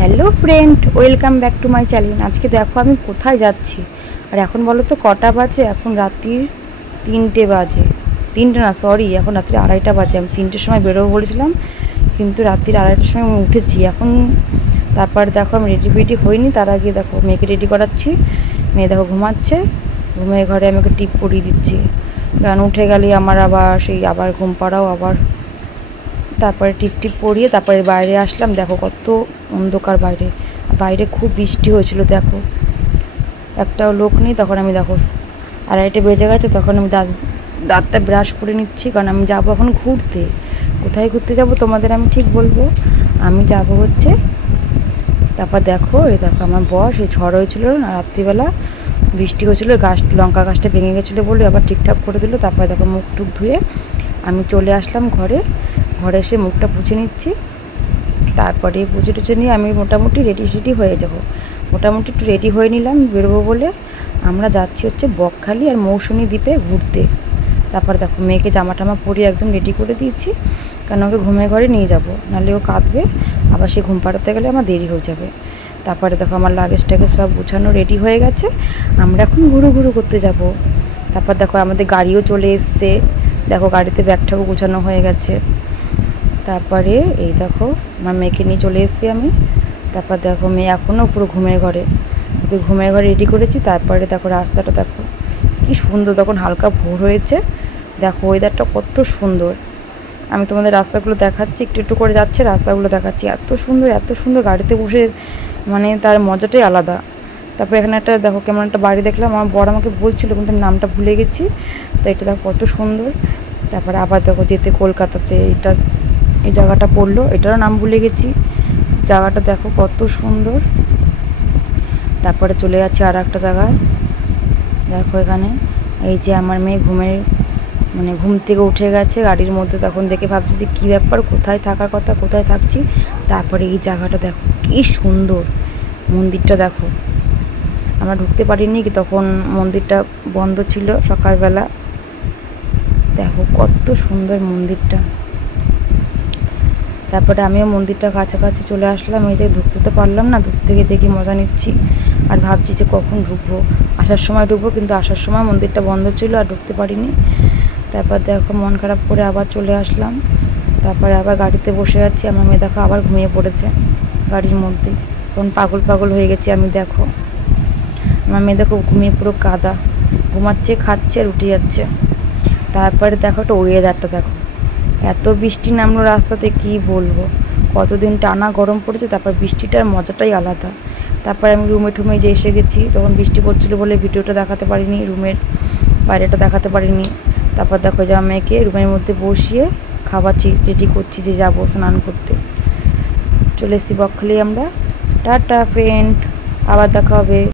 Hello friend, welcome back to my channel. আজকে দেখো আমি কোথায় যাচ্ছি। আর এখন বলো তো কটা বাজে? এখন রাত্রির 3টে বাজে। 3টে না, সরি, এখন রাত্রি 2:30 বাজে। আমি 3টের সময় বেরোবো বলেছিলাম, কিন্তু রাত্রির 2:30টার সময় আমি উঠেছি এখন। তারপর দেখো আমি রেডি হইনি, তার আগে দেখো মেয়েকে রেডি করাচ্ছি। মেয়ে দেখো ঘুমাচ্ছে, ঘুমিয়ে ঘরে আমি ওকে টিপ পরিয়ে দিচ্ছি, কারণ উঠে গেলে আমার আবার ঘুম পাড়াও আবার। তারপরে টিপ পরিয়ে তারপরে বাইরে আসলাম। দেখো কত অন্ধকার বাইরে খুব বৃষ্টি হয়েছিল। দেখো একটাও লোক নেই। তখন আমি দেখো 2:30 বেজে গেছে, তখন আমি দাঁতটা ব্রাশ করে নিচ্ছি, কারণ আমি যাবো এখন ঘুরতে। কোথায় ঘুরতে যাব তোমাদের আমি ঠিক বলবো। আমি যাব হচ্ছে, তারপর দেখো আমার বর, সেই ঝড় হয়েছিল না রাত্রিবেলা, বৃষ্টি হয়েছিল, লঙ্কা গাছটা ভেঙে গেছিলো বলে আবার ঠিকঠাক করে দিল। তারপরে দেখো মুখ টুক ধুয়ে আমি চলে আসলাম ঘরে এসে মুখটা পুছে নিচ্ছি। তারপরে পুজো টুচে নিয়ে আমি মোটামুটি রেডি হয়ে যাব। মোটামুটি একটু রেডি হয়ে নিলাম বেরোবো বলে। আমরা যাচ্ছি হচ্ছে বকখালি আর মৌসুমী দ্বীপে ঘুরতে। তারপর দেখো মেয়েকে জামা টামা পরিয়ে একদম রেডি করে দিয়েছি, কারণ ওকে ঘুমের ঘরে নিয়ে যাব, নাহলে ও কাঁদবে, আবার সে ঘুম পাড়াতে গেলে আমার দেরি হয়ে যাবে। তারপরে দেখো আমার লাগেজ টাগেজ সব গুছানো রেডি হয়ে গেছে, আমরা এখন ঘুরু করতে যাব। তারপর দেখো আমাদের গাড়িও চলে এসছে, দেখো গাড়িতে ব্যাগটাও গুছানো হয়ে গেছে। তারপরে এই দেখো আমার মেয়েকে নিয়ে চলে এসেছি আমি। তারপর দেখো মেয়ে এখনও পুরো ঘুমের ঘরে, ওকে ঘুমের ঘরে রেডি করেছি। তারপরে দেখো রাস্তাটা দেখো কি সুন্দর, তখন হালকা ভোর হয়েছে। দেখো ওয়েদারটা কত সুন্দর। আমি তোমাদের রাস্তাগুলো দেখাচ্ছি, একটু করে যাচ্ছে, রাস্তাগুলো দেখাচ্ছি। এত সুন্দর গাড়িতে বসে, মানে তার মজাটাই আলাদা। তারপরে এখানে একটা দেখো কেমন একটা বাড়ি দেখলাম, আমার বড় আমাকে বলছিল, কিন্তু নামটা ভুলে গেছি। তো এটা দেখো কত সুন্দর। তারপরে আবার দেখো যেতে কলকাতাতে এই জায়গাটা পড়লো, এটারও নাম ভুলে গেছি। জায়গাটা দেখো কত সুন্দর। তারপরে চলে যাচ্ছে আর একটা জায়গায়। দেখো এখানে এই যে আমার মেয়ে ঘুম থেকে উঠে গেছে গাড়ির মধ্যে, তখন দেখে ভাবছি যে কী ব্যাপার, কোথায় থাকার কথা, কোথায় থাকছি। তারপরে এই জায়গাটা দেখো কি সুন্দর, মন্দিরটা দেখো। আমরা ঢুকতে পারিনি, কি তখন মন্দিরটা বন্ধ ছিল সকালবেলা। দেখো কত সুন্দর মন্দিরটা। তারপরে আমিও মন্দিরটা কাছাকাছি চলে আসলাম। এই যে ঢুকতে তো পারলাম না, দূর থেকে দেখি মজা নিচ্ছি, আর ভাবছি যে কখন ঢুকবো। আসার সময় ঢুকবো, কিন্তু আসার সময় মন্দিরটা বন্ধ ছিল আর ঢুকতে পারিনি। তারপর দেখো মন খারাপ করে আবার চলে আসলাম। তারপরে আবার গাড়িতে বসে আছি। আমার মেয়ে দেখো আবার ঘুমিয়ে পড়েছে গাড়ির মধ্যে, তখন পাগল হয়ে গেছি আমি। দেখো আমার মেয়ে দেখো ঘুমিয়ে পুরো কাদা, ঘুমাচ্ছে, খাচ্ছে আর উঠে যাচ্ছে। তারপরে দেখো একটা ওয়েদারটা দেখো, এত বৃষ্টি নামলো রাস্তাতে, কি বলবো। কতদিন টানা গরম পড়েছে, তারপর বৃষ্টিটার মজাটাই আলাদা। তারপরে আমি রুমে যে এসে গেছি, তখন বৃষ্টি পড়ছিল বলে ভিডিওটা দেখাতে পারিনি, রুমের বাইরেটা দেখাতে পারিনি। তারপর দেখো যে মেয়েকে রুমের মধ্যে বসিয়ে খাওয়াচ্ছি, রেডি করছি যে যাবো স্নান করতে। চলে এসেছি বকখালি আমরা। টাটা ফ্রেন্ড, আবার দেখা হবে।